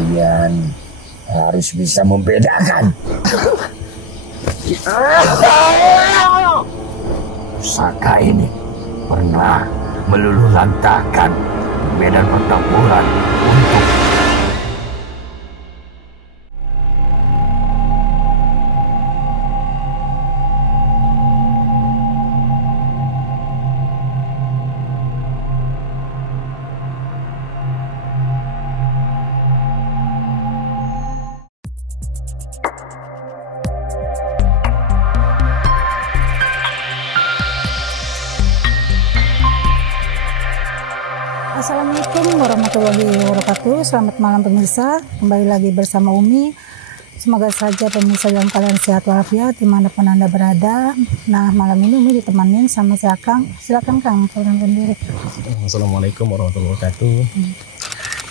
kalian harus bisa membedakan. Pusaka ini pernah meluluhlantakkan medan pertempuran untuk Assalamualaikum warahmatullahi wabarakatuh. Selamat malam pemirsa, kembali lagi bersama Umi. Semoga saja pemirsa dalam keadaan sehat walafiat dimanapun Anda berada. Nah, malam ini Umi ditemanin sama si Akang. Silakan Kang, perkenalkan diri. Assalamualaikum warahmatullahi wabarakatuh.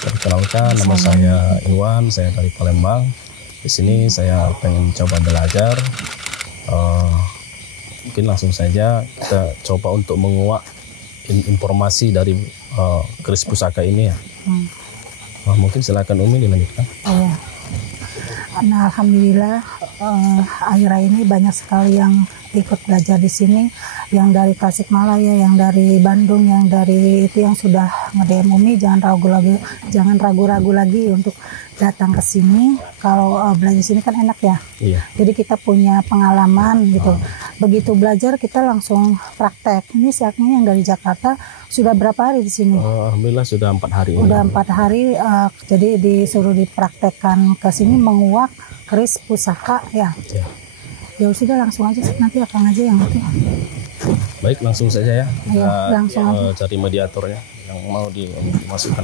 Perkenalkan, nama saya Iwan, saya dari Palembang. Di sini saya pengen coba belajar. Mungkin langsung saja kita coba untuk menguak informasi dari keris pusaka ini ya. Mungkin silakan Umi dilanjutkan. Iya. Nah, alhamdulillah akhir-akhir ini banyak sekali yang ikut belajar di sini, yang dari Tasikmalaya, yang dari Bandung, yang dari itu yang sudah nge-DM Umi. Jangan ragu-ragu lagi untuk datang ke sini. Kalau belajar di sini kan enak ya. Iya. Jadi kita punya pengalaman gitu. Begitu belajar kita langsung praktek. Ini siapnya yang dari Jakarta sudah berapa hari di sini? Alhamdulillah sudah 4 hari. Udah 4 hari. Jadi disuruh dipraktekkan ke sini menguak keris pusaka ya. Ya. Ya sudah langsung aja, nanti Akang aja yang itu. Baik, langsung saja ya. Iya, langsung aja. Cari mediatornya yang mau dimasukkan.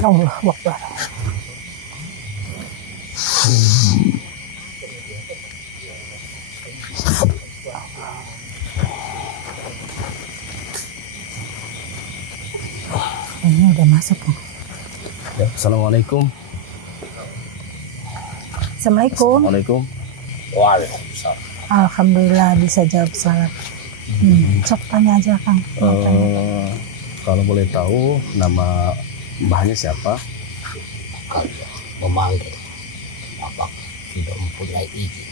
Allah Akbar. Ini udah masuk nih. Ya, Assalamualaikum. Assalamualaikum. Assalamualaikum. Waalaikumsalam. Alhamdulillah bisa jawab salam. Sok tanya aja Kang. Kalau boleh tahu nama mbahnya siapa? memanggil. Apakah tidak mempunyai izin?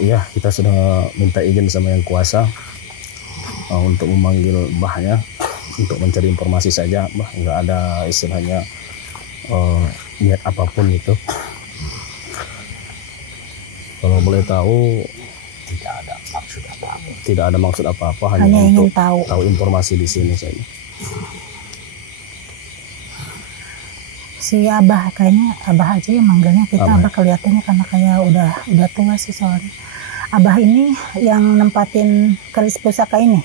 Iya, kita sudah minta izin sama yang kuasa untuk memanggil mbahnya untuk mencari informasi saja, mbah. Nggak ada istilahnya niat apapun itu. Kalau boleh tahu, Tidak ada maksud apa-apa. tidak ada maksud apa-apa, Hanya ingin untuk tahu. informasi di sini saja. Si Abah, kayaknya Abah aja yang manggilnya kita. Abah kelihatannya karena kayak udah tua sih soalnya. Abah ini yang nempatin keris pusaka ini.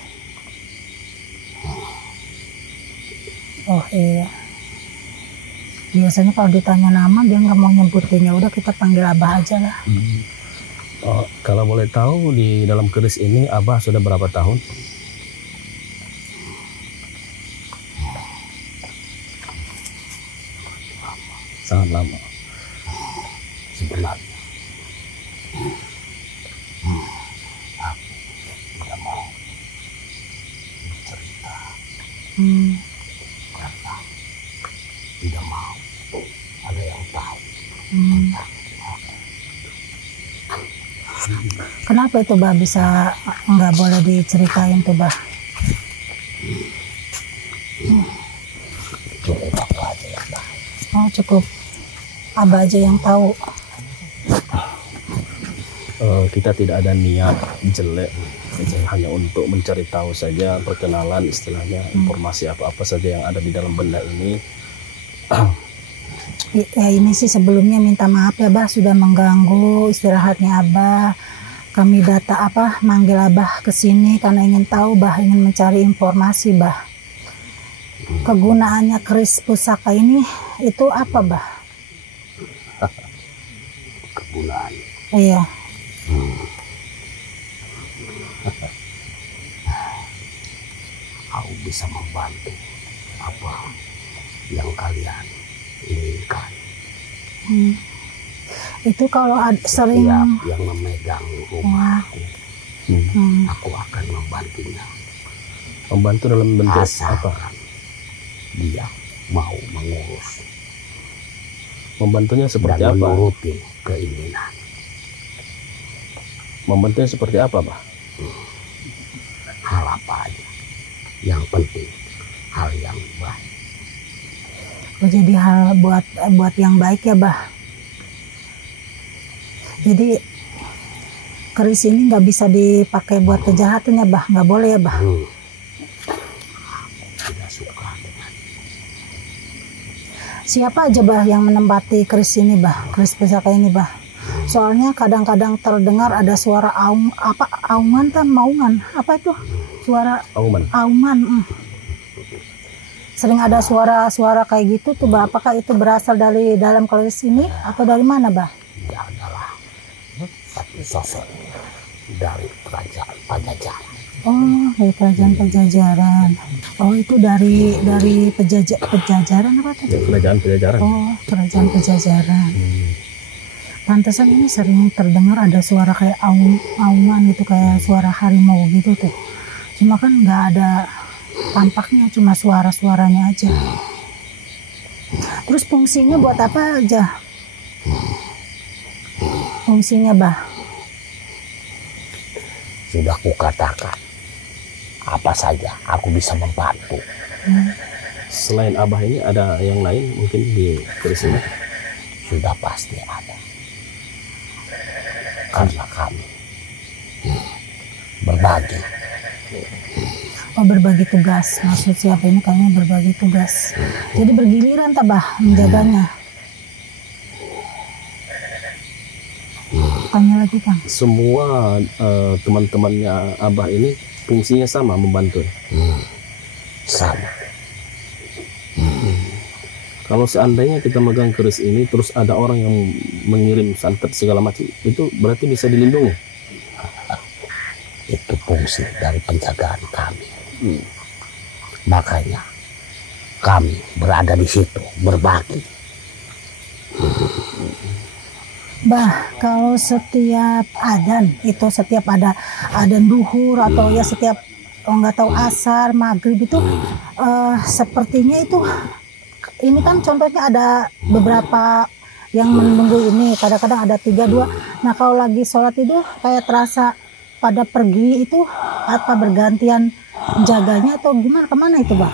Oh iya. Biasanya kalau ditanya nama dia nggak mau nyebutin, ya udah kita panggil Abah aja lah. Kalau boleh tahu di dalam keris ini Abah sudah berapa tahun? Sangat lama. Sebenarnya aku tidak mau cerita karena tidak mau ada yang tahu. Kenapa itu Bah bisa nggak boleh diceritain tuh Bah? Cukup aku aja yang tahu. Oh cukup Abah aja yang tahu. Kita tidak ada niat jelek, hanya untuk mencari tahu saja, perkenalan istilahnya, informasi apa-apa saja yang ada di dalam benda ini. Ya ini sih sebelumnya minta maaf ya Bah sudah mengganggu istirahatnya Abah. Kami manggil Abah ke sini karena ingin tahu Bah, ingin mencari informasi Bah. kegunaannya keris pusaka ini itu apa, Bah? Kegunaan. Iya. Aku bisa membantu apa yang kalian inginkan. Itu kalau sering Setiap yang memegang rumahku, Hmm. aku akan membantunya. Membantu dalam bentuk apa? Asalkan dia mau mengurus Membantunya seperti dan apa? menuruti keinginan. Membantunya seperti apa, Bah? Hal apa aja. Yang penting hal yang baik. Oh, jadi hal buat yang baik ya, Bah. Jadi keris ini nggak bisa dipakai buat kejahatan ya, Bah? Nggak boleh ya, Bah? Tidak suka dengan Siapa aja, Bah, yang menempati keris ini, Bah? Keris pusaka ini, Bah? Soalnya kadang-kadang terdengar ada suara auman kan, maungan. Apa itu? Suara Auman. auman. Sering ada suara-suara kayak gitu tuh, Bah. Apakah itu berasal dari dalam keris ini atau dari mana, Bah? dia adalah satu sosok dari kerajaan Pajajaran. Oh, dari kerajaan Pajajaran. Oh, itu dari Pejajaran apa tadi? Kerajaan Pajajaran. Oh, kerajaan Pajajaran. Pantesan ini sering terdengar ada suara kayak auman gitu, kayak suara harimau gitu tuh. Cuma kan nggak ada tampaknya, cuma suara-suaranya aja. Terus fungsinya buat apa aja? Fungsinya, Bah? Sudah kukatakan, apa saja aku bisa membantu. Selain Abah ini ada yang lain mungkin di keris ini? Sudah pasti ada. Karena kami berbagi. Oh, berbagi tugas. Maksud siapa ini kayaknya berbagi tugas. Jadi bergiliran tak, Bah, menjaganya. Tanya lagi, Kang. Semua teman-temannya Abah ini fungsinya sama, membantu. Sama. Kalau seandainya kita megang keris ini terus ada orang yang mengirim santet segala macam, itu berarti bisa dilindungi. Itu fungsi dari penjagaan kami. Makanya kami berada di situ berbagi. Bah, kalau setiap adzan itu setiap ada adzan duhur atau ya setiap nggak tahu asar maghrib itu sepertinya itu ini kan contohnya ada beberapa yang menunggu ini, kadang-kadang ada 3-2. Nah, kalau lagi sholat itu kayak terasa pada pergi itu apa bergantian jaganya atau gimana, kemana itu, Bah?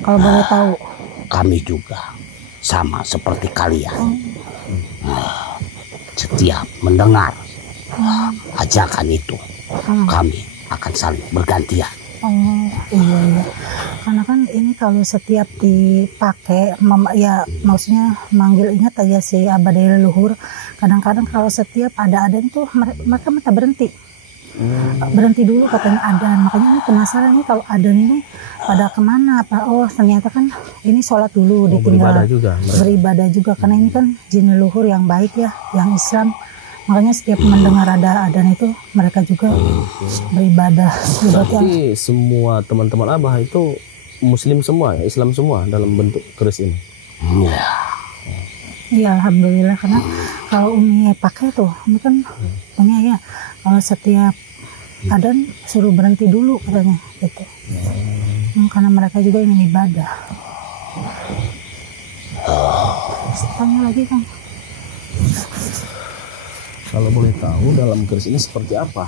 Kalau boleh tahu. Kami juga sama seperti kalian. Setiap mendengar ajakan itu, kami akan saling bergantian. Oh, iya. Karena kan ini kalau setiap dipakai, ya maksudnya manggil, ingat aja si abah dari leluhur. Kadang-kadang kalau setiap ada adan itu mereka minta berhenti. Berhenti dulu katanya adan. Makanya ini penasaran nih kalau adan ini pada kemana? Apa? Oh, ternyata kan ini sholat dulu, ditinggal Beribadah juga. beribadah juga. Karena ini kan jin leluhur yang baik ya, yang Islam. Makanya setiap mendengar ada adan itu mereka juga beribadah. Berarti semua teman-teman Abah itu Muslim semua, ya, Islam semua dalam bentuk keris ini. Iya, alhamdulillah. Karena kalau Umi pakai tuh, Umi kan punya ya, kalau setiap adan suruh berhenti dulu katanya gitu. Karena mereka juga ingin ibadah. Tanya lagi, Kang. Kalau boleh tahu dalam keris ini seperti apa?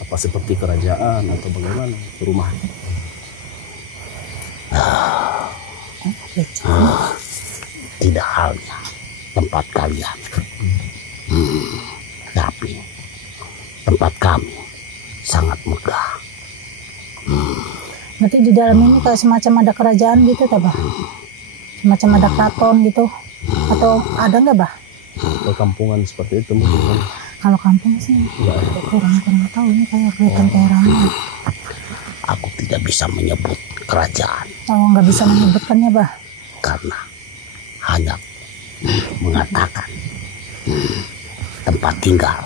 Apa seperti kerajaan atau bagaimana rumah? Tidak halnya tempat kalian, tapi tempat kami sangat megah. Berarti di dalam ini kayak semacam ada kerajaan gitu, tak, Bah? Semacam ada keraton gitu, atau ada nggak, Bah? Perkampungan seperti itu mungkin kan? Kalau kampung sih kurang tahu, ini kayak kelihatan kayak ramai. Aku tidak tidak bisa menyebut kerajaan. Oh, nggak bisa menyebutkannya, Bah. Karena hanya mengatakan tempat tinggal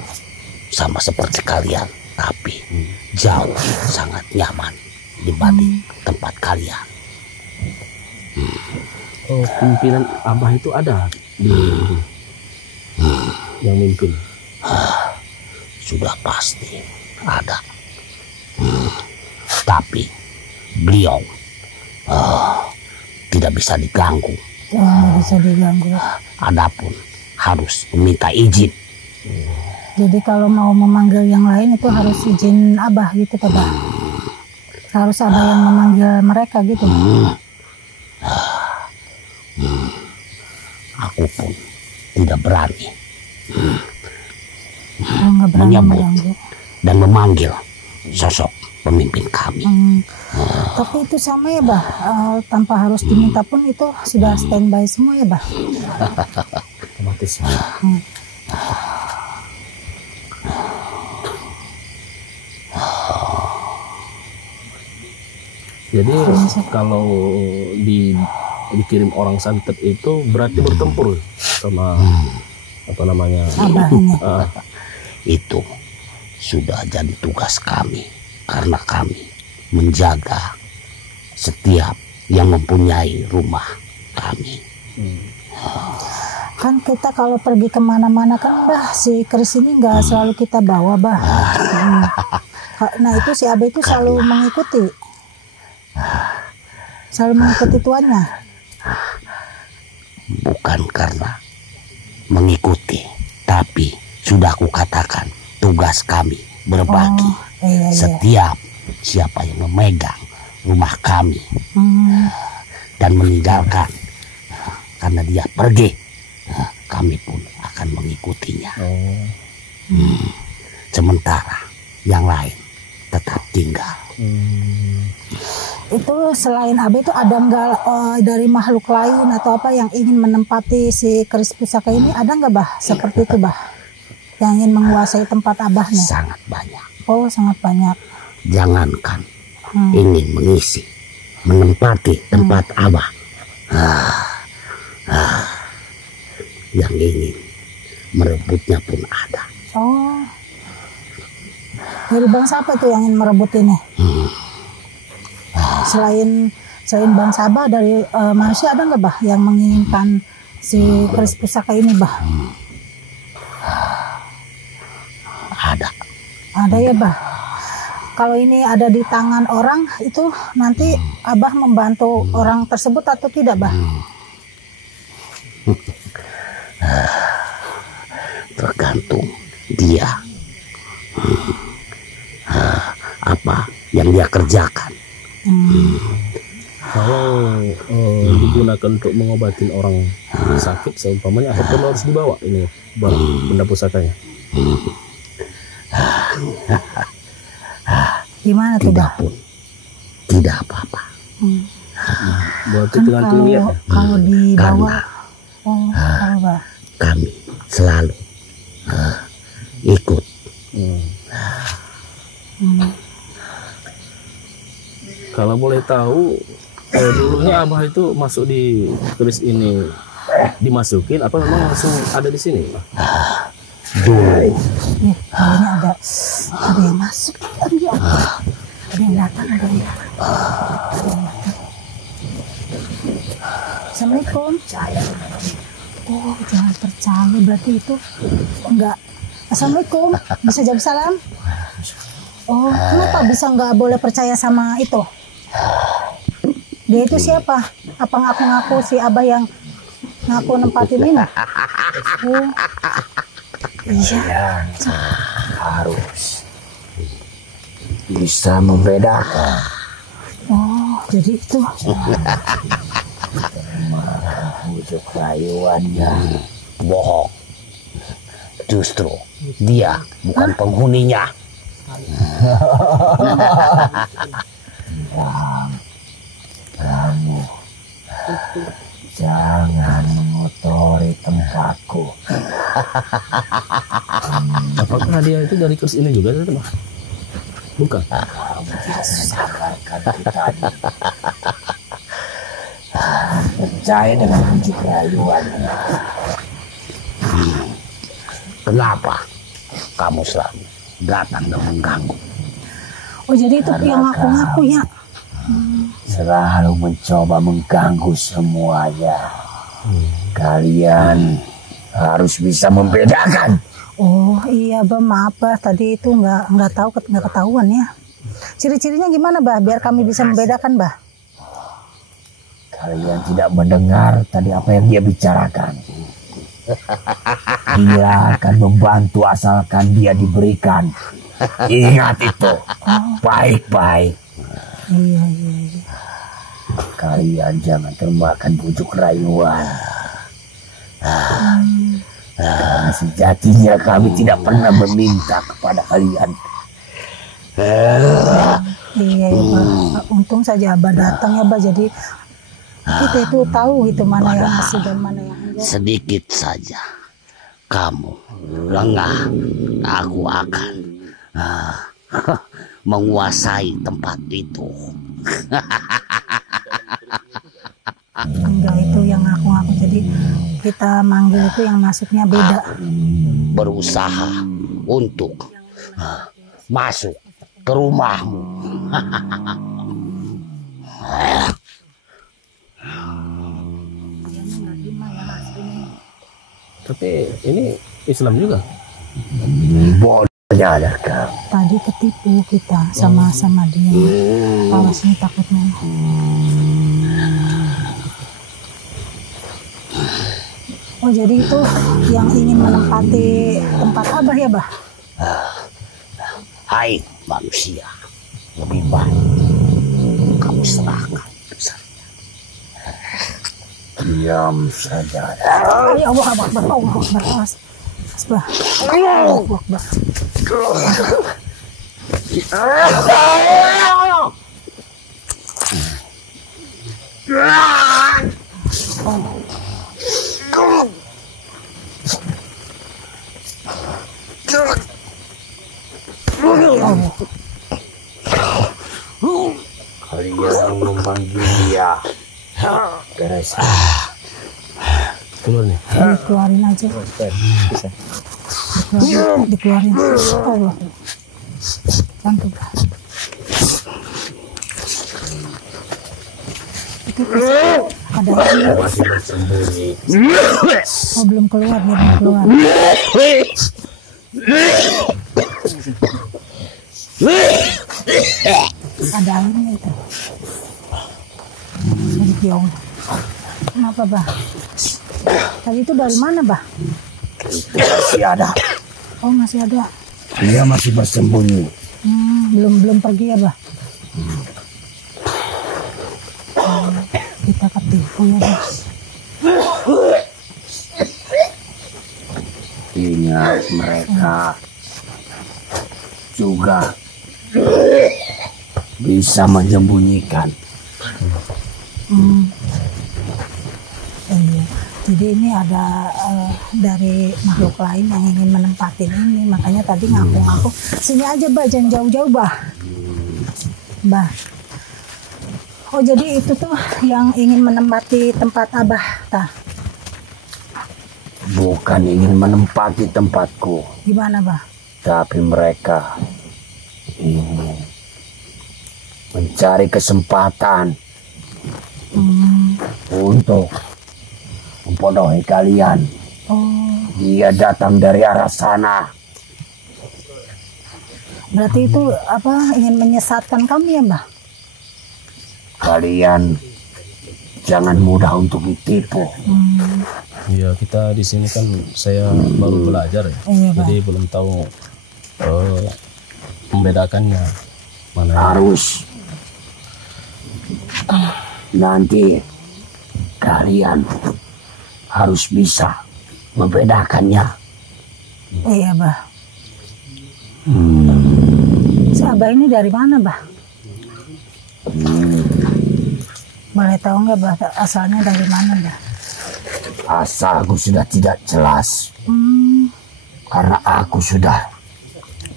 sama seperti kalian, tapi jauh sangat nyaman dibanding tempat kalian. Oh, pimpinan Abah itu ada di yang mimpin. Sudah pasti ada. Tapi beliau tidak bisa diganggu. Oh, nggak bisa diganggu. Adapun harus meminta izin. Jadi kalau mau memanggil yang lain itu harus izin Abah gitu, Pak, Bah. Harus ada yang memanggil mereka gitu. Aku pun tidak berani Oh, nggak berani menyebut mengganggu. dan memanggil sosok pemimpin kami. Tapi itu sama ya, Bah. Tanpa harus diminta pun itu sudah standby semua ya, Bah. Otomatis. Jadi kalau dikirim orang santet itu berarti bertempur sama apa namanya? Abahnya. Itu sudah jadi tugas kami karena kami menjaga setiap yang mempunyai rumah kami. Kan kita kalau pergi kemana-mana kan, Bah, si keris ini nggak selalu kita bawa, Bah. Nah itu si Abah itu selalu mengikuti. Selalu mengikuti tuannya. Bukan karena mengikuti, tapi sudah aku katakan tugas kami berbagi. Iya. Setiap siapa yang memegang rumah kami dan meninggalkan karena dia pergi, kami pun akan mengikutinya. Sementara yang lain tetap tinggal. Itu selain Abah itu ada nggak dari makhluk lain atau apa yang ingin menempati si keris pusaka ini, ada nggak, Bah? Seperti itu, Bah, yang ingin menguasai tempat Abahnya? Sangat banyak. Oh, sangat banyak. Jangankan ingin mengisi, menempati tempat Abah, yang ingin merebutnya pun ada. Oh, dari bangsa apa itu yang ingin merebut ini? Selain bangsa Abah, dari manusia ada nggak, Bah, yang menginginkan si keris pusaka ini, Bah? Ada. Ada ya, Bah. Kalau ini ada di tangan orang itu nanti Abah membantu orang tersebut atau tidak, Bah? Tergantung dia apa yang dia kerjakan. Kalau digunakan untuk mengobatin orang sakit seumpamanya, apa perlu harus dibawa ini barang benda pusakanya? Gimana tuh, Tidak Bah? pun, tidak apa-apa. Berarti Kan tergantung niat ya? kalau dibawa, Karena kalau, Bah. kami selalu ikut. Kalau boleh tahu, dulunya Abah itu masuk di keris ini dimasukin apa memang langsung ada di sini? Dulu Kayaknya ada yang masuk. Aduh, ya Allah. Ada yang datang, ada yang datang. Assalamualaikum. Oh, jangan percaya, berarti itu enggak. Assalamualaikum, bisa jawab salam? Oh, kenapa bisa nggak boleh percaya sama itu? Dia itu siapa? Apa ngaku-ngaku si Abah yang ngaku nempatin ini? Oh, iya. harus bisa membedakan. Oh, jadi itu. Bujuk rayuannya bohong. Justru dia bukan penghuninya. Kamu jangan mengotori tempatku. Apakah dia itu dari keris ini juga, teman? Bukan. sabarkan kita. Percaya dengan bujuk rayuan. Kenapa kamu selalu datang dan mengganggu? Oh jadi itu yang ngaku-ngaku ya? Selalu mencoba mengganggu semuanya. Kalian harus bisa membedakan. Oh iya bah, maaf bah, tadi itu nggak ketahuan ya. Ciri-cirinya gimana bah, biar kami bisa membedakan bah? Kalian tidak mendengar tadi apa yang dia bicarakan. Dia akan membantu asalkan dia diberikan. Ingat itu, baik-baik. Iya. Kalian jangan termakan bujuk rayuan. Karena sejatinya kami tidak pernah meminta kepada kalian. Iya bah, untung saja abah datang ya bah, jadi kita itu tahu gitu mana yang asli dan mana yang enggak. Sedikit saja kamu lengah, aku akan menguasai tempat itu. Enggak, itu yang ngaku-ngaku, jadi kita manggil itu yang masuknya beda. Berusaha untuk masuk ke rumahmu. Tapi ini Islam juga. Bodohnya ada kau. Tadi ketipu kita sama dia. Awas nih takutnya. Oh jadi itu yang ingin menempati tempat abah ya bah? Hai manusia, lebih baik kamu serahkan itu saja. Diam saja. Ya Allah Akbar, Allah Akbar. Asbah. Allah Akbar. Kalian memanggil dia. Beres. Keluar nih. Dikeluarin aja. Bisa. Dikeluarin. Allah. Bantu bah. Itu ada yang Masih bersembunyi. oh belum keluar, dia belum keluar. Ada airnya itu. Sedikit ya Allah. Kenapa bah? Tadi itu dari mana bah? Masih ada. Oh masih ada. Dia masih bersembunyi. Belum pergi ya bah? Kita ketipu ya bah. Ingat mereka juga bisa menyembunyikan. Iya. Jadi ini ada dari makhluk lain yang ingin menempatin ini, makanya tadi ngaku-ngaku sini aja bah, jangan jauh-jauh bah. Bah. Oh jadi itu tuh yang ingin menempati tempat abah tah? Bukan ingin menempati tempatku, Gimana bah? tapi mereka ingin mencari kesempatan untuk membodohi kalian. Oh Dia datang dari arah sana. berarti itu apa, ingin menyesatkan kami ya bah? Kalian jangan mudah untuk ditipu. Iya, kita di sini kan saya baru belajar ya. Iya, Pak. Jadi belum tahu membedakannya mana yang Harus nanti kalian harus bisa membedakannya. Iya bah. Si abah ini dari mana bah? Boleh tahu nggak bah, asalnya dari mana bah? Asalku sudah tidak jelas karena aku sudah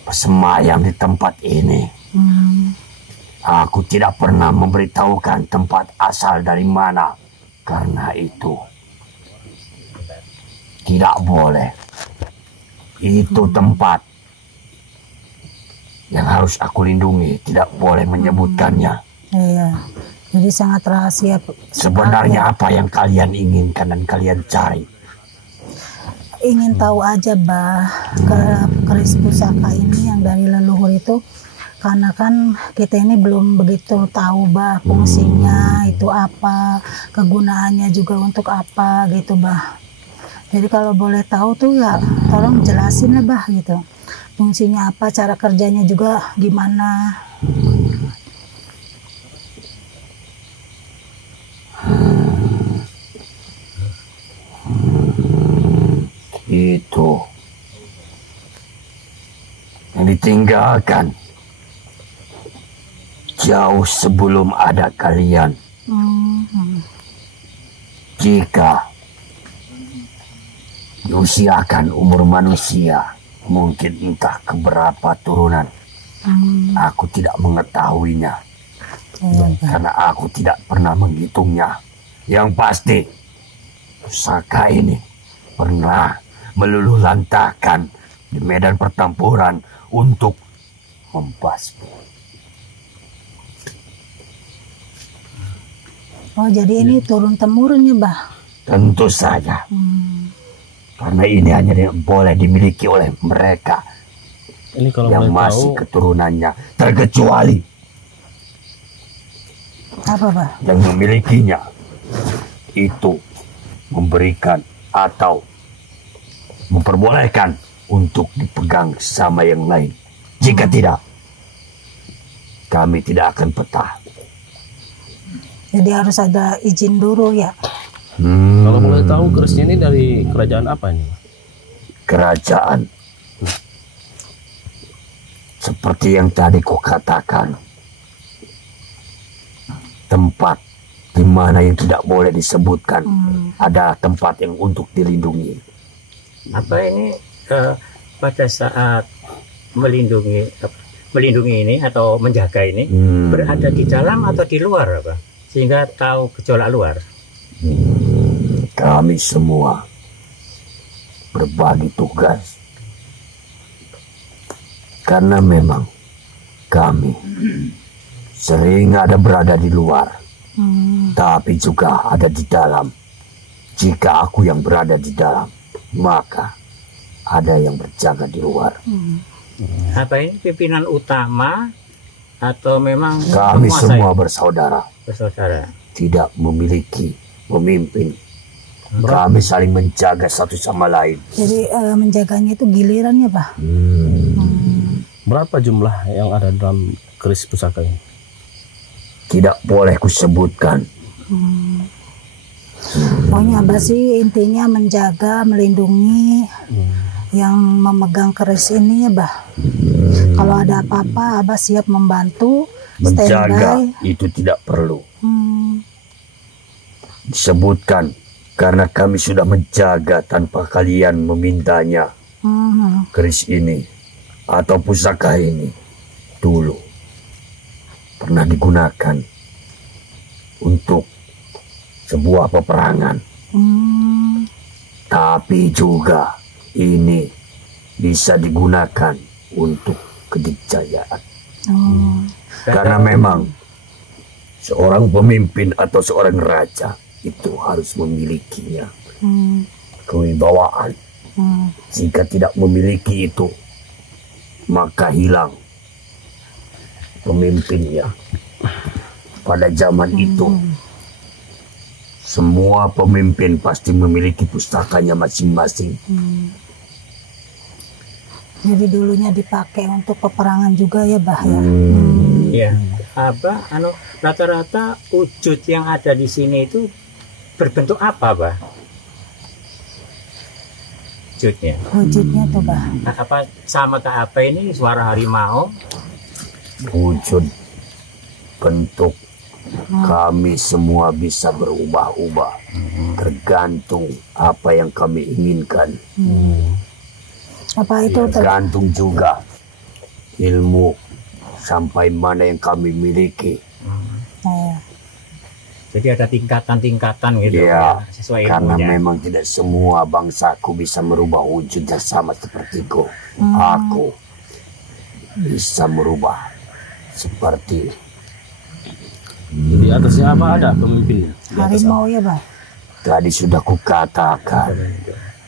bersemayam di tempat ini. Aku tidak pernah memberitahukan tempat asal dari mana. Karena itu tidak boleh. Itu tempat yang harus aku lindungi. Tidak boleh menyebutkannya. Iya. Jadi sangat rahasia. Sebenarnya apa yang kalian inginkan dan kalian cari? Ingin tahu aja, Bah, keris pusaka ini yang dari leluhur itu. Karena kan kita ini belum begitu tahu, Bah, fungsinya itu apa, kegunaannya juga untuk apa gitu, Bah. Jadi kalau boleh tahu tuh ya tolong jelasin lah, Bah, gitu. Fungsinya apa, cara kerjanya juga gimana. Itu yang ditinggalkan jauh sebelum ada kalian. Jika diusiakan umur manusia, mungkin entah keberapa turunan, aku tidak mengetahuinya. Karena aku tidak pernah menghitungnya. Yang pasti, pusaka ini pernah meluluh lantahkan di medan pertempuran untuk membasmi. Oh, jadi ini turun-temurun ya, Bah? Tentu saja. Karena ini hanya boleh dimiliki oleh mereka Ini kalau yang boleh masih tahu, keturunannya, terkecuali Apa, Bah? yang memilikinya itu memberikan atau memperbolehkan untuk dipegang sama yang lain. Jika tidak, kami tidak akan petah. Jadi harus ada izin dulu ya. kalau boleh tahu kerisnya ini dari kerajaan apa ini? Kerajaan. Seperti yang tadi kukatakan, tempat di mana yang tidak boleh disebutkan. Ada tempat yang untuk dilindungi. Apa ini pada saat melindungi ini atau menjaga ini berada di dalam atau di luar, apa? Sehingga tahu gejolak luar. Kami semua berbagi tugas. Karena memang kami sering ada berada di luar, tapi juga ada di dalam. Jika aku yang berada di dalam, maka ada yang berjaga di luar. Apa ini pimpinan utama atau memang Kami penguasa semua ini? bersaudara, Bersaudara. tidak memiliki pemimpin. Kami saling menjaga satu sama lain. Jadi menjaganya itu gilirannya, Bah? Berapa jumlah yang ada dalam keris pusaka ini? Tidak boleh kusebutkan. Pokoknya Abah sih intinya menjaga, melindungi yang memegang keris ini ya, Bah. Kalau ada apa-apa, Abah siap membantu. Menjaga Standby. itu tidak perlu disebutkan, karena kami sudah menjaga tanpa kalian memintanya. Keris ini atau pusaka ini dulu pernah digunakan untuk sebuah peperangan. Tapi juga ini bisa digunakan untuk kedikjayaan. Karena memang seorang pemimpin atau seorang raja itu harus memilikinya. Kewibawaan. Jika tidak memiliki itu, maka hilang pemimpinnya. Pada zaman itu, semua pemimpin pasti memiliki pustakanya masing-masing. Jadi dulunya dipakai untuk peperangan juga ya, Bah ya. Iya. Apa rata-rata wujud yang ada di sini itu berbentuk apa, Bah? Wujudnya. Wujudnya tuh, Bah. Apa sama ke apa ini suara harimau? Wujud, bentuk, kami semua bisa berubah-ubah, tergantung apa yang kami inginkan. Apa itu Tergantung juga ilmu sampai mana yang kami miliki. Jadi ada tingkatan-tingkatan gitu Ya, sesuai karena ilmunya. memang tidak semua bangsaku bisa merubah wujudnya sama sepertiku. Aku bisa merubah seperti Di atasnya apa ada pemimpinnya? Di atas Harimau ya, Bah? tadi sudah kukatakan.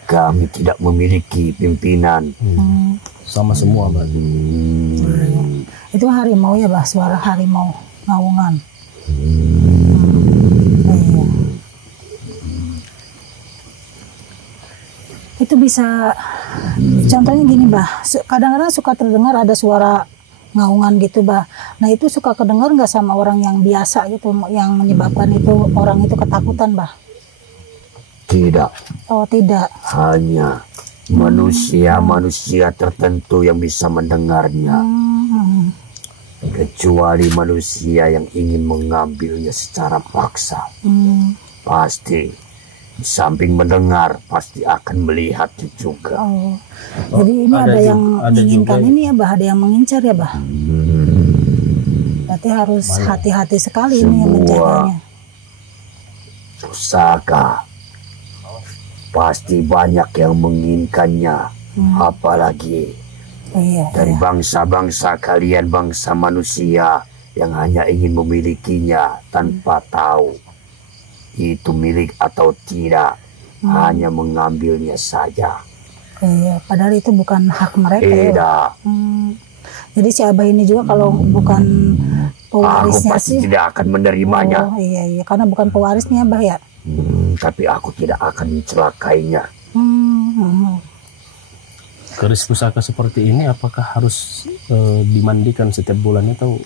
Kami tidak memiliki pimpinan. sama semua, Bang. Itu harimau ya, Bah? Suara harimau ngaungan. Iya. Itu bisa, contohnya gini, Bah. Kadang-kadang suka terdengar ada suara ngaungan gitu, Bah. Nah itu suka kedengar nggak sama orang yang biasa gitu, yang menyebabkan itu orang itu ketakutan, Bah? Tidak, Oh tidak. hanya manusia-manusia tertentu yang bisa mendengarnya. Kecuali manusia yang ingin mengambilnya secara paksa. Pasti di samping mendengar pasti akan melihatnya juga. Oh. Jadi ini ada ada juga- yang ada menginginkan juga- ini ya, Bah, ada yang mengincar ya, Bah. Berarti harus hati-hati sekali ini yang Semua. menjaganya. Pusaka pasti banyak yang menginginkannya. Apalagi Iya, dari iya. bangsa-bangsa kalian, bangsa manusia yang hanya ingin memilikinya tanpa tahu itu milik atau tidak, hanya mengambilnya saja. Iya, padahal itu bukan hak mereka ya. Tidak, Jadi si Abah ini juga kalau bukan aku pewarisnya pasti sih. tidak akan menerimanya. Oh iya iya, karena bukan pewarisnya, Abah ya. Tapi aku tidak akan mencelakainya. Keris pusaka seperti ini apakah harus dimandikan setiap bulannya atau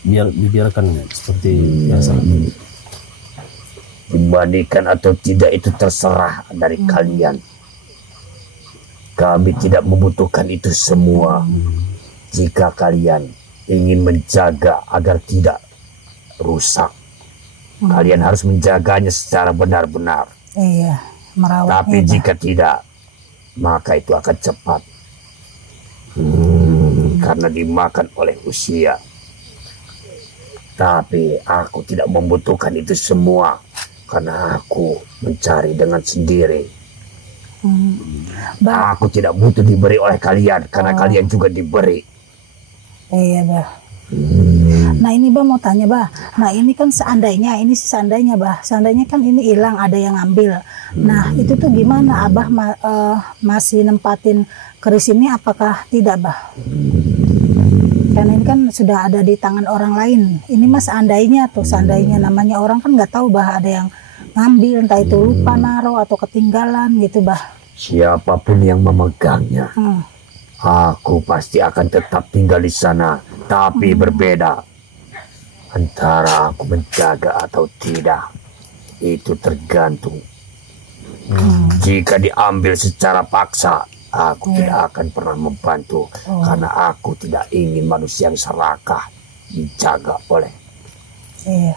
biar dibiarkan seperti biasa? Dimandikan atau tidak itu terserah dari kalian. Kami tidak membutuhkan itu semua. Jika kalian ingin menjaga agar tidak rusak, kalian harus menjaganya secara benar-benar. Iya, merawatnya. Tapi Bah. jika tidak, maka itu akan cepat. Karena dimakan oleh usia. Tapi aku tidak membutuhkan itu semua. Karena aku mencari dengan sendiri. Bah, Aku tidak butuh diberi oleh kalian. Karena kalian juga diberi. iya, Bah. Nah ini Bah mau tanya, Bah. Nah ini kan seandainya, ini seandainya, Bah. Seandainya kan ini hilang, ada yang ngambil. Nah itu tuh gimana Abah masih nempatin keris ini apakah tidak, Bah? Karena ini kan sudah ada di tangan orang lain. Ini mas seandainya tuh, seandainya namanya orang kan nggak tahu, Bah, ada yang ngambil, entah itu lupa naruh atau ketinggalan gitu, Bah. Siapapun yang memegangnya, aku pasti akan tetap tinggal di sana. Tapi berbeda. Antara aku menjaga atau tidak, itu tergantung. Jika diambil secara paksa, aku tidak akan pernah membantu. Karena aku tidak ingin manusia yang serakah dijaga oleh. Iya.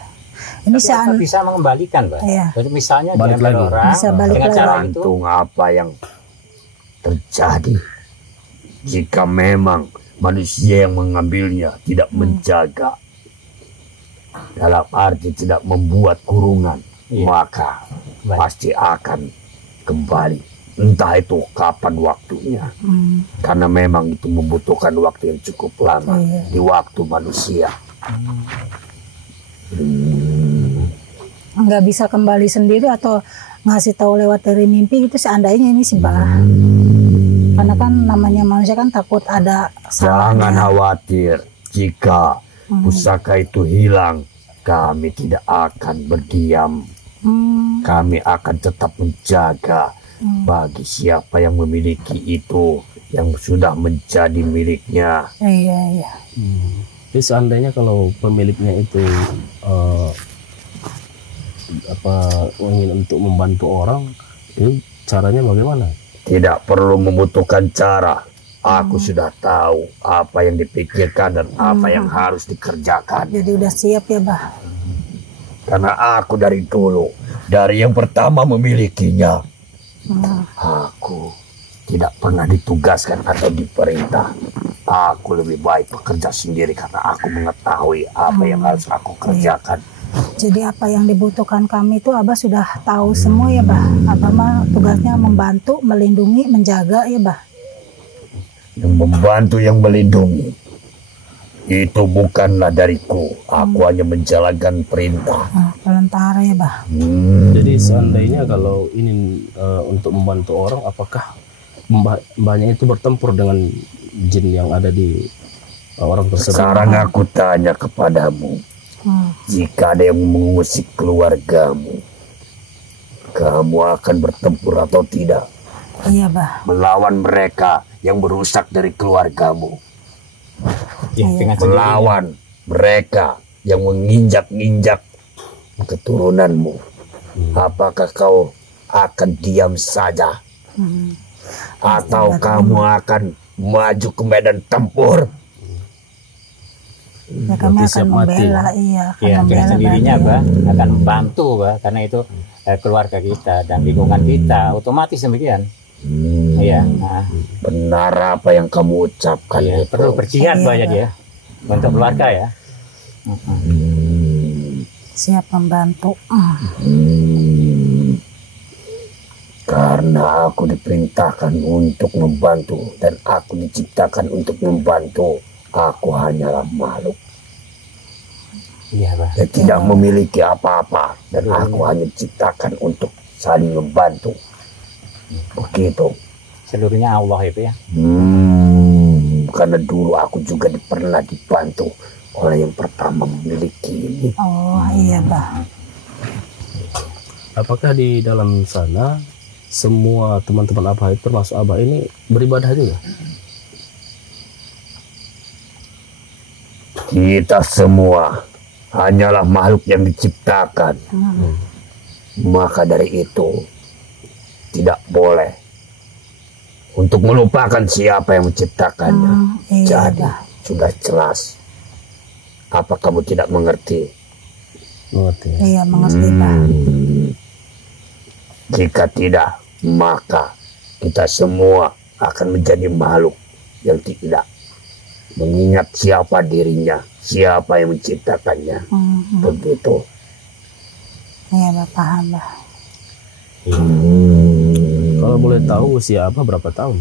Ini Tapi apa bisa mengembalikan, Pak? Iya. Jadi misalnya Balik diambil lagi. orang Bisa balik dengan lagi. cara itu, Tergantung apa yang terjadi. Jika memang manusia yang mengambilnya tidak menjaga, dalam arti tidak membuat kurungan, maka pasti akan kembali. Entah itu kapan waktunya. Karena memang itu membutuhkan waktu yang cukup lama di waktu manusia. nggak bisa kembali sendiri atau ngasih tahu lewat dari mimpi gitu seandainya ini sih, Bah. Karena kan namanya manusia kan takut ada Jangan salahnya. khawatir, jika pusaka itu hilang, kami tidak akan berdiam. Kami akan tetap menjaga bagi siapa yang memiliki itu, yang sudah menjadi miliknya. Iya, iya. Jadi seandainya kalau pemiliknya itu ingin untuk membantu orang, itu caranya bagaimana? Tidak perlu membutuhkan cara. Aku sudah tahu apa yang dipikirkan dan apa yang harus dikerjakan. Jadi udah siap ya, Bah. Karena aku dari dulu, dari yang pertama memilikinya, aku tidak pernah ditugaskan atau diperintah. Aku lebih baik bekerja sendiri karena aku mengetahui apa yang harus aku kerjakan. Jadi apa yang dibutuhkan kami itu Abah sudah tahu semua ya Bah. Abah mah tugasnya membantu, melindungi, menjaga ya Bah. Yang membantu, yang melindungi itu bukanlah dariku. Aku hanya menjalankan perintah. Pelentara ya Bah. Jadi seandainya kalau ini untuk membantu orang, apakah mbahnya itu bertempur dengan jin yang ada di orang tersebut? Sekarang aku tanya kepadamu, jika ada yang mengusik keluargamu, kamu akan bertempur atau tidak? Iya Bah. Melawan mereka yang merusak dari keluargamu. Ya, dengan Melawan mereka yang menginjak-injak keturunanmu. Apakah kau akan diam saja? Atau kamu akan maju ke medan tempur? Ya kami akan membela, iya. Akan ya, dengan membela sendirinya Bah. Bah, akan membantu Bah, karena itu keluarga kita dan lingkungan kita, otomatis demikian. Iya. Nah, Benar apa yang kamu ucapkan iya, itu. perlu berjihad Iya, Bah ya dia untuk keluarga ya. Siap membantu. Karena aku diperintahkan untuk membantu dan aku diciptakan untuk membantu. Aku hanyalah makhluk Iya Bah. yang tidak memiliki apa-apa dan aku hanya diciptakan untuk saling membantu. Begitu. Seluruhnya Allah itu ya. Karena dulu aku juga pernah dibantu oleh yang pertama memiliki ini. Oh iya Bah. Apakah di dalam sana semua teman-teman Abah itu termasuk Abah ini beribadah juga? Kita semua hanyalah makhluk yang diciptakan. Maka dari itu tidak boleh untuk melupakan siapa yang menciptakannya. Iya, Jadi Bah. sudah jelas. Apa kamu tidak mengerti? Mengerti? Iya mengerti Bah. Jika tidak, maka kita semua akan menjadi makhluk yang tidak mengingat siapa dirinya, siapa yang menciptakannya. Begitu. Iya Bah, paham Bah. Kalau boleh tahu usia Abah berapa tahun?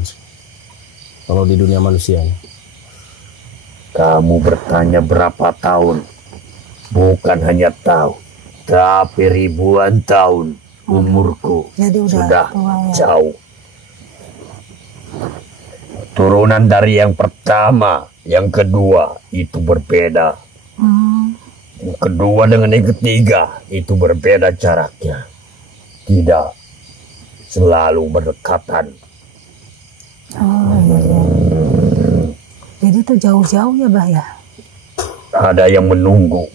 Kalau di dunia manusia? Kamu bertanya berapa tahun? Bukan hanya tahu, tapi ribuan tahun umurku. Jadi udah sudah tua ya. jauh. Turunan dari yang pertama, yang kedua itu berbeda. Yang kedua dengan yang ketiga itu berbeda jaraknya. Tidak selalu berdekatan. Oh iya, iya. Jadi itu jauh-jauh ya Bah ya? Ada yang menunggu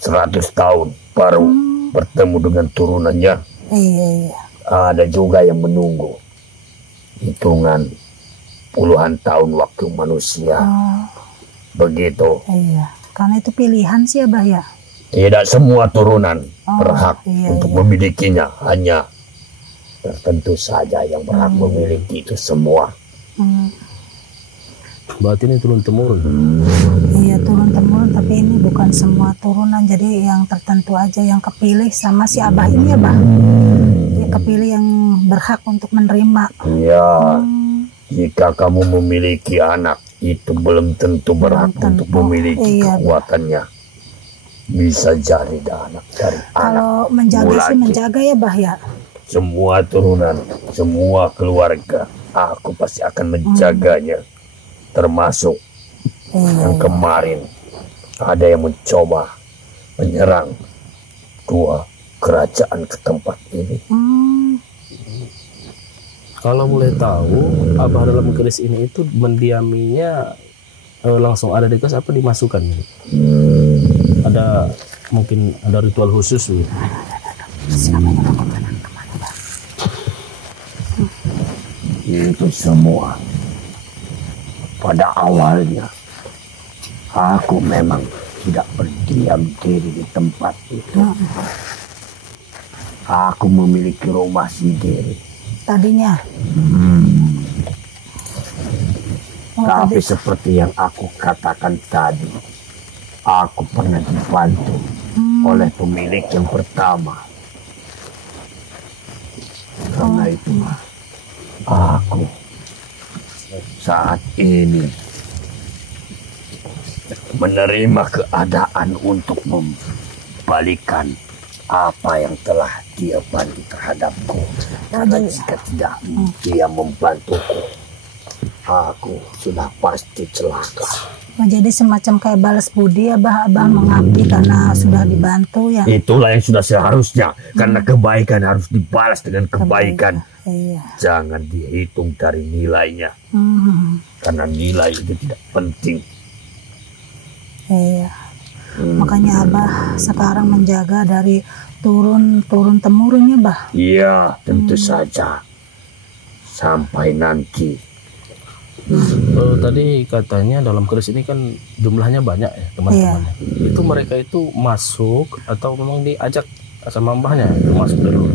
100 tahun baru bertemu dengan turunannya. Iya, iya. Ada juga yang menunggu hitungan puluhan tahun waktu manusia. Begitu. Iya. Karena itu pilihan sih ya Bah ya? Tidak semua turunan berhak iya, untuk memilikinya. Hanya tertentu saja yang berhak memiliki itu semua. Berarti ini turun temurun. Iya turun temurun, tapi ini bukan semua turunan, jadi yang tertentu aja yang kepilih sama si Abah ini ya Bah. Dia kepilih yang berhak untuk menerima. Ya, jika kamu memiliki anak itu belum tentu berhak untuk memiliki kekuatannya. Bisa jadi anak dari anak. Kalau menjaga sih laki. menjaga ya Bah ya. Semua turunan, semua keluarga, aku pasti akan menjaganya. Termasuk yang kemarin ada yang mencoba menyerang dua kerajaan ke tempat ini. Kalau boleh tahu, Abah dalam keris ini itu mendiaminya langsung ada di keris apa dimasukkan? Ada mungkin ada ritual khusus gitu. Itu semua pada awalnya aku memang tidak berdiam diri di tempat itu. Aku memiliki rumah sendiri. Tadinya. Oh Tapi seperti yang aku katakan tadi, aku pernah dibantu oleh pemilik yang pertama. Karena itu aku saat ini menerima keadaan untuk membalikan apa yang telah dia bantu terhadapku. Karena jika tidak dia membantuku, aku sudah pasti celaka. Jadi semacam kayak balas budi ya Abah mengabdi karena sudah dibantu ya. Itulah yang sudah seharusnya, karena kebaikan harus dibalas dengan kebaikan. Iya. Jangan dihitung dari nilainya, karena nilai itu tidak penting. Iya. Makanya Abah sekarang menjaga dari turun temurun ya Bah. Iya, tentu saja. Sampai nanti. Tadi katanya dalam keris ini kan jumlahnya banyak ya teman-temannya. Itu mereka itu masuk atau memang diajak sama mbahnya itu masuk dulu?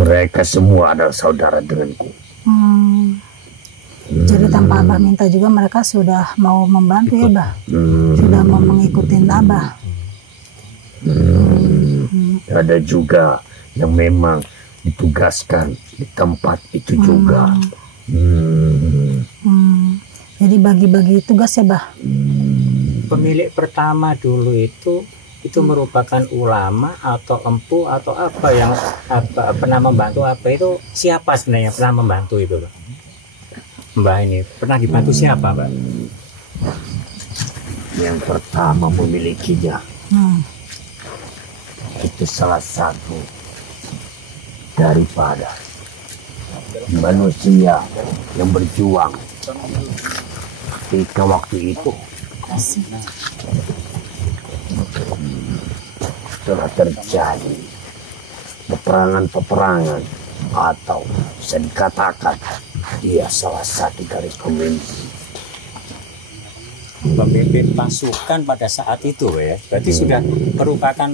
Mereka semua adalah saudara denganku. Jadi tanpa Abah minta juga mereka sudah mau membantu ya Bah. Sudah mau mengikuti Abah. Ada juga yang memang ditugaskan di tempat itu juga. Jadi bagi-bagi tugas ya Bah. Pemilik pertama dulu itu merupakan ulama atau empu atau apa yang pernah membantu apa itu, siapa sebenarnya pernah membantu itu Mbah ini pernah dibantu siapa Mbak? Yang pertama memilikinya itu salah satu daripada manusia yang berjuang ketika waktu itu telah terjadi peperangan atau bisa dikatakan dia salah satu dari pemimpin pasukan pada saat itu ya. Berarti sudah merupakan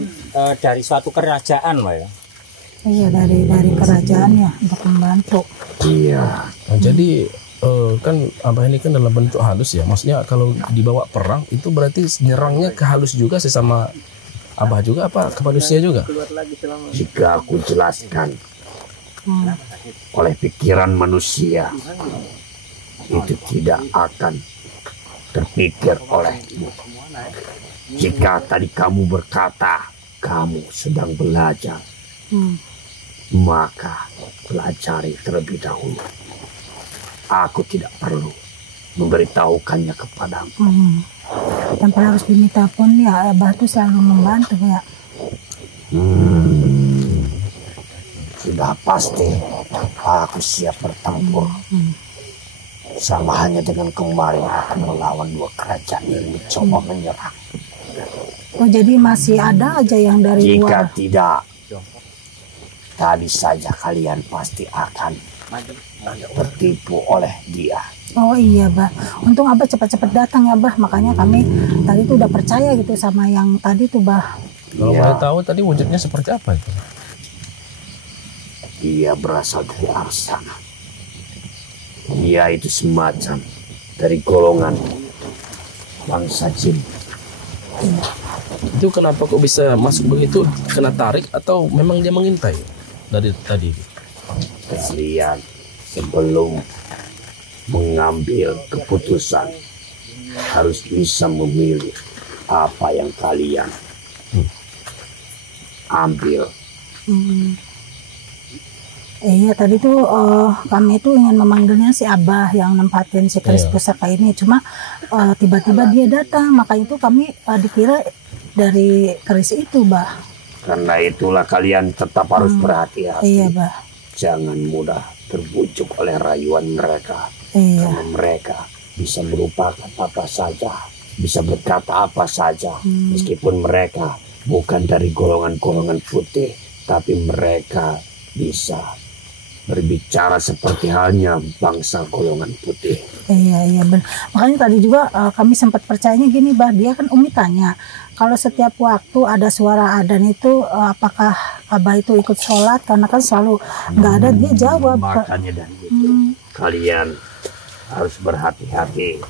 dari suatu kerajaan ya. Iya, dari kerajaannya untuk membantu. Iya. Nah, jadi kan Abah ini kan dalam bentuk halus ya. Maksudnya kalau dibawa perang itu berarti nyerangnya ke halus juga sesama Abah juga apa ke manusia juga? Jika aku jelaskan oleh pikiran manusia itu tidak akan terpikir olehmu. Jika tadi kamu berkata kamu sedang belajar, maka pelajari terlebih dahulu. Aku tidak perlu memberitahukannya kepadamu. Tanpa harus diminta pun ya Abah tuh selalu membantu ya. Sudah pasti aku siap bertempur. Sama halnya dengan kemarin aku melawan dua kerajaan yang mencoba menyerang. Oh jadi masih ada aja yang dari Jika luar. tidak, tadi saja kalian pasti akan tertipu oleh dia. Oh iya Bah, untung Abah cepat-cepat datang ya Bah. Makanya kami tadi tuh udah percaya gitu sama yang tadi tuh Bah. Kalau boleh tahu tadi wujudnya seperti apa itu? Dia berasal dari Arsana. Dia itu semacam dari golongan bangsa jin. Itu kenapa kok bisa masuk begitu? Kena tarik atau memang dia mengintai dari tadi? Kalian sebelum mengambil keputusan harus bisa memilih apa yang kalian ambil. Iya tadi tuh kami tuh ingin memanggilnya si Abah yang nempatin si keris pusaka ini. Cuma tiba-tiba dia datang, makanya itu kami dikira dari keris itu Bah. Karena itulah kalian tetap harus berhati-hati. Iya Bah. Jangan mudah terbujuk oleh rayuan mereka. Iya. Karena mereka bisa merupakan apa saja, bisa berkata apa saja, meskipun mereka bukan dari golongan-golongan putih, tapi mereka bisa berbicara seperti halnya bangsa golongan putih. Iya benar. Makanya tadi juga kami sempat percayanya gini Bah, dia kan Umi tanya kalau setiap waktu ada suara adzan itu apakah Abah itu ikut sholat, karena kan selalu nggak ada, dia jawab. Makanya dari itu kalian harus berhati-hati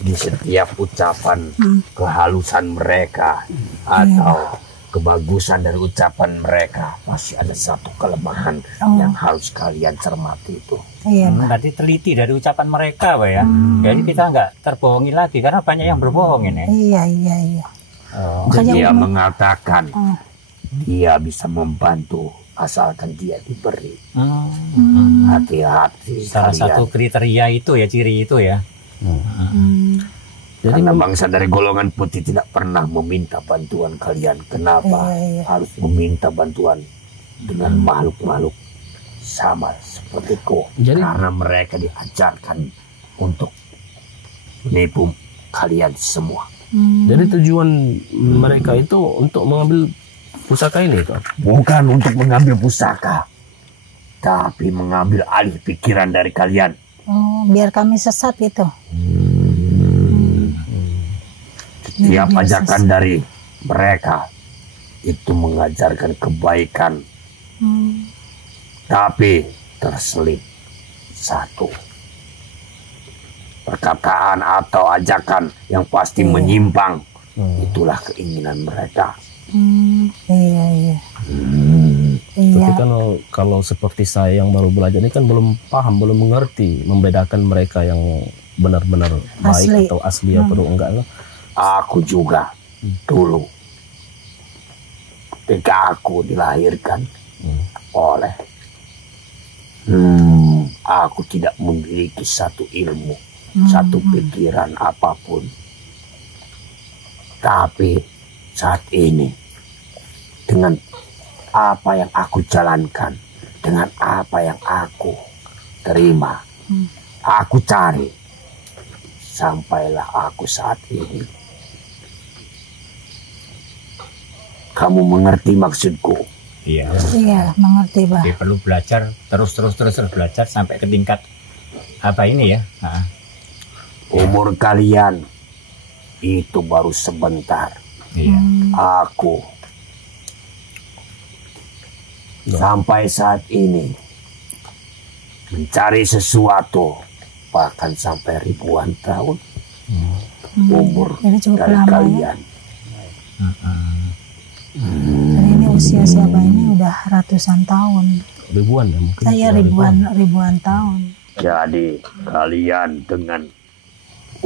di setiap ucapan kehalusan mereka atau kebagusan dari ucapan mereka. Pasti ada satu kelemahan yang harus kalian cermati itu. Berarti teliti dari ucapan mereka, Pak ya. Jadi kita nggak terbohongi lagi karena banyak yang berbohong ini. Iya. Dia mengatakan dia bisa membantu asalkan dia diberi. Hati-hati. Salah satu kriteria itu ya, ciri itu ya. Jadi karena bangsa dari golongan putih tidak pernah meminta bantuan kalian. Kenapa harus meminta bantuan dengan makhluk-makhluk sama sepertiku? Jadi, karena mereka diajarkan untuk menipu kalian semua. Jadi tujuan mereka itu untuk mengambil pusaka ini, Kak? Bukan untuk mengambil pusaka, tapi mengambil alih pikiran dari kalian. Biar kami sesat gitu. Setiap ajakan dari mereka itu mengajarkan kebaikan, tapi terselip satu perkataan atau ajakan yang pasti menyimpang. Itulah keinginan mereka. Iya. Tapi kan kalau seperti saya yang baru belajar ini kan belum paham, belum mengerti membedakan mereka yang benar-benar baik atau asli atau enggak. Aku juga dulu ketika aku dilahirkan oleh aku tidak memiliki satu ilmu, satu pikiran apapun. Tapi saat ini dengan apa yang aku jalankan, dengan apa yang aku terima, aku cari, sampailah aku saat ini. Kamu mengerti maksudku? Iya, mengerti, Pak. Jadi perlu belajar terus belajar sampai ke tingkat apa ini ya. Umur kalian itu baru sebentar. Aku sampai saat ini mencari sesuatu bahkan sampai ribuan tahun umur dari kalian. Dan ini usia siapa ini udah ratusan tahun. Ribuan ya mungkin. Saya ribuan tahun. Jadi kalian dengan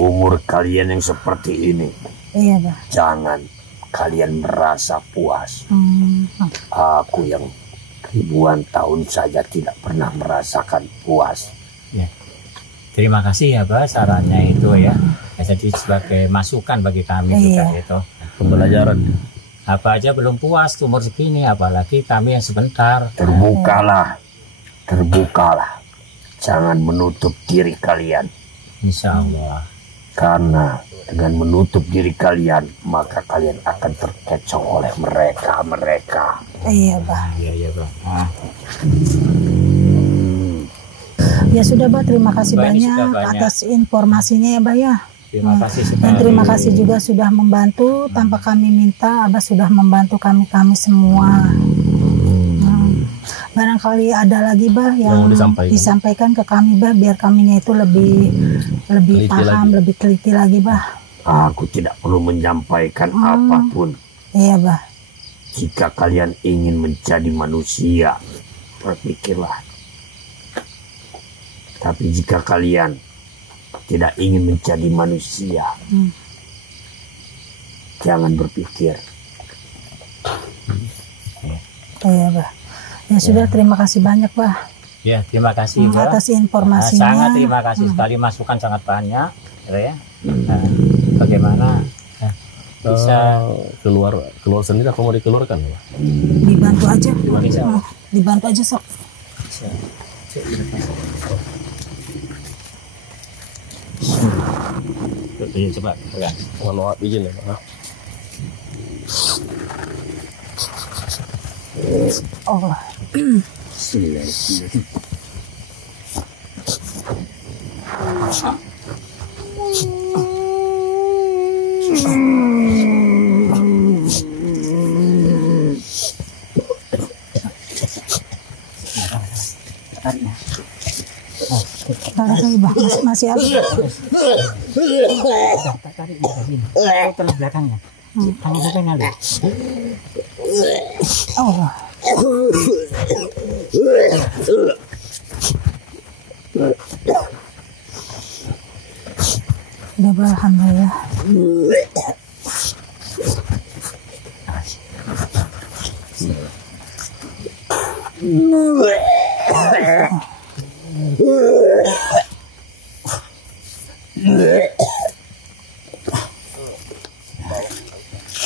umur kalian yang seperti ini, jangan kalian merasa puas. Aku yang ribuan tahun saja tidak pernah merasakan puas. Terima kasih ya, Pak, sarannya itu ya. Jadi sebagai masukan bagi kami juga itu. Pembelajaran. Apa aja belum puas umur segini, apalagi kami yang sebentar. Terbukalah. Jangan menutup diri kalian. Insya Allah. Karena dengan menutup diri kalian, maka kalian akan terkecoh oleh mereka. Iya, Pak. Iya, Pak. Ya sudah, Pak. Terima kasih banyak atas informasinya ya, Pak ya. Terima kasih sekali. Dan terima kasih juga sudah membantu tanpa kami minta. Abah sudah membantu kami semua. Barangkali ada lagi, Bah, yang disampaikan ke kami, Bah, biar kaminya itu lebih paham, lebih teliti lagi, Bah. Aku tidak perlu menyampaikan apapun. Iya, Bah. Jika kalian ingin menjadi manusia, berpikirlah. Tapi jika kalian tidak ingin menjadi manusia, jangan berpikir. Iya, Bah. Ya sudah, terima kasih banyak, Bah. Ya, terima kasih, Bah, atas informasinya. Sangat terima kasih sekali, masukan sangat banyak, ya. Bagaimana bisa keluar sendiri apa mau dikeluarkan? Dibantu aja. Dibantu aja, sok. Coba pegang. Mohon maaf izin ya, Pak. Oh. Tarik saya, Bah, masih ada. Tarik di sini. Putar belakangnya. Tangan sampai ngalir. Oh. Udah alhamdulillah.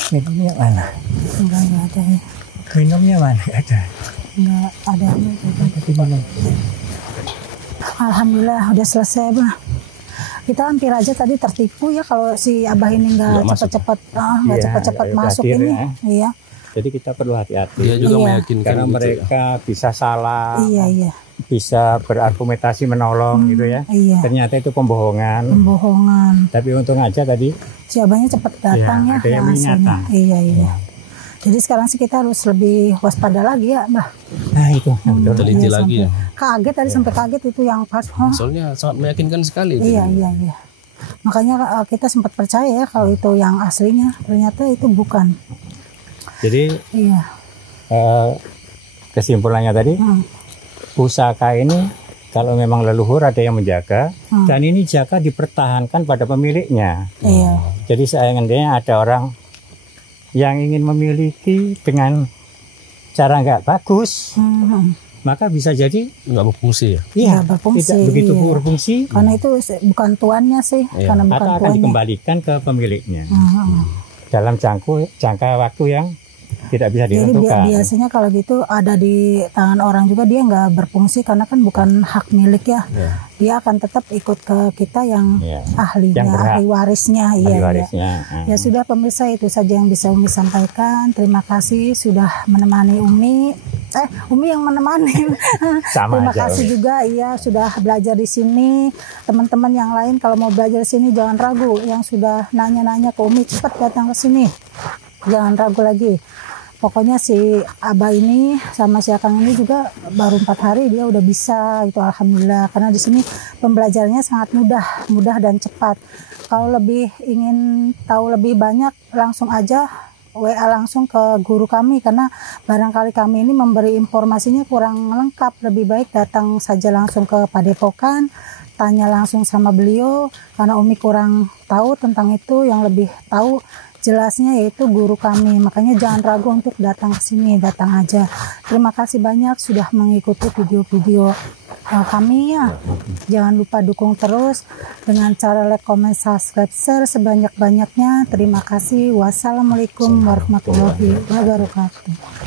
Minumnya mana? Enggak ada ya. Minumnya mana? Ada. Enggak ada. Tapi minum. Alhamdulillah udah selesai bah. Kita hampir aja tadi tertipu ya kalau si Abah ini nggak cepet-cepet Iya, cepet-cepet masuk khawatir ini. ya. Iya. Jadi kita perlu hati-hati. Dia juga Iya. meyakinkan Karena gitu mereka bisa salah, Iya. bisa berargumentasi menolong gitu ya. Iya. Ternyata itu pembohongan. Pembohongan. Tapi untung aja tadi Si Abahnya cepet datang Iya, ya. ada yang hasilnya. mengingatkan. Iya. Jadi sekarang sih kita harus lebih waspada lagi ya, Mbah. Nah itu betul. teliti Iya, lagi ya. Kaget tadi sampai kaget itu yang pas. Soalnya sangat meyakinkan sekali. Iya. Makanya kita sempat percaya ya kalau itu yang aslinya, ternyata itu bukan. Jadi Iya. kesimpulannya tadi pusaka ini kalau memang leluhur ada yang menjaga dan ini jaga dipertahankan pada pemiliknya. Iya. Jadi seandainya ada orang yang ingin memiliki dengan cara nggak bagus, maka bisa jadi Nggak berfungsi ya. Iya, berfungsi, tidak begitu iya. berfungsi, Karena itu bukan tuannya sih, Iya. karena bukan atau akan tuannya. dikembalikan ke pemiliknya dalam jangka waktu yang tidak bisa Jadi ditentukan. biasanya kalau gitu ada di tangan orang juga dia nggak berfungsi karena kan bukan hak milik ya. Iya. Dia akan tetap ikut ke kita yang Iya. ahlinya, Yang berhak. ahli warisnya. Ahli Iya. warisnya. Ya sudah pemirsa, itu saja yang bisa Umi sampaikan. Terima kasih sudah menemani Umi. Umi yang menemani. Sama Terima aja, kasih Umi. juga ya sudah belajar di sini. Teman-teman yang lain kalau mau belajar di sini jangan ragu. Yang sudah nanya-nanya ke Umi cepat datang ke sini. Jangan ragu lagi. Pokoknya si Abah ini sama si Akang ini juga baru 4 hari dia udah bisa gitu, alhamdulillah. Karena di sini pembelajarannya sangat mudah dan cepat. Kalau lebih ingin tahu lebih banyak langsung aja WA langsung ke guru kami karena barangkali kami ini memberi informasinya kurang lengkap. Lebih baik datang saja langsung ke Padepokan, tanya langsung sama beliau karena Umi kurang tahu tentang itu. Yang lebih tahu jelasnya yaitu guru kami. Makanya jangan ragu untuk datang ke sini, datang aja. Terima kasih banyak sudah mengikuti video-video kami ya. Jangan lupa dukung terus dengan cara like, comment, subscribe, share sebanyak-banyaknya. Terima kasih. Wassalamualaikum warahmatullahi wabarakatuh.